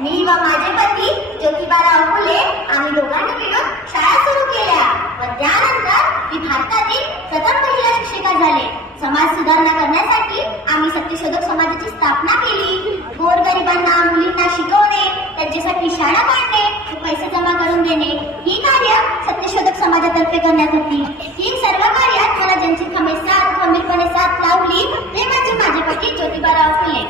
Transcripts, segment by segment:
मी व माझे पती ज्योतिबाराव फुले आम्ही दोघांनी मिळून शाळा सुरू केल्या व त्यानंतर मी भारतातील प्रथम महिला शिक्षिका झाले. समाज सुधारणा करण्यासाठी आम्ही सत्यशोधक समाजाची स्थापना केली. गोरगरिबांना मुलींना शिकवणे, त्यांच्यासाठी शाळा काढणे, पैसे जमा करून देणे ही कार्य सत्यशोधक समाजातर्फे करण्यात होती. ही सर्व कार्यात मला ज्यांची खंबीरपणे साथ लावली ते म्हणजे माझे पती ज्योतिबाराव फुले.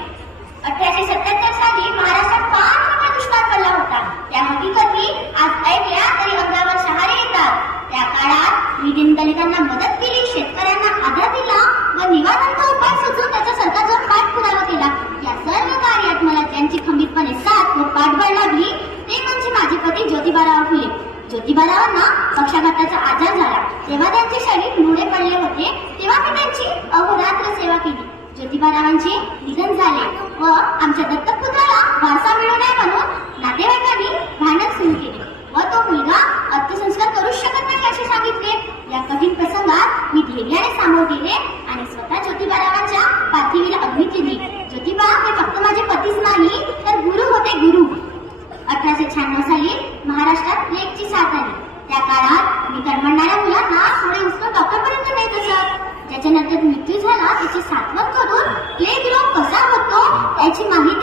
1877 साली महाराष्ट्रात फार मोठा दुष्काळ पडला होता. त्या हकीकती आज ऐकल्या तरी अंगावर शहारे येतात. त्या काळात मी दीनदलितांना मदत केली, शेतकऱ्यांना आधार दिला व निवारांचा उपाय सुचवून त्याच्या सरकारवर पाठपुरावा केला. या सर्व कार्यात मला ज्यांची खंबीरपणे साथ व पाठबळ लागली ते म्हणजे माझे पती ज्योतिबाराव फुले. ज्योतिबारावांना पक्षाघाताचा आजार झाला. तेव्हा त्यांचे शरीर मुळे पडले होते. तेव्हा मी त्यांची अहोरात्र सेवा केली. ज्योतिबारावांचे निधन झाले व आमच्या दत्तक पुत्राला वारसा मिळू नये म्हणून नातेवाईकांनी भांडण सुरू केले व तो मुलगा अंत्यसंस्कार करू शकत नाही असे सांगितले. या कठीण प्रसंगात मी धैर्याने सामोर गेले आणि स्वतः ज्योतिबारावांच्या पार्थिवीला अग्नी केली. ज्योतिबा हे फक्त माझे पतीच नाही तर गुरु होते, गुरु. 1896 साली महाराष्ट्रात प्लेगची साथ आली. त्या काळात मी तळमळणाऱ्या मुलांना थोडे उचलून डॉक्टरपर्यंत नेत असत. ज्याच्यानंतर मृत्यू झाला त्याची साठवण करून प्लेग रोग कसा होतो याची माहिती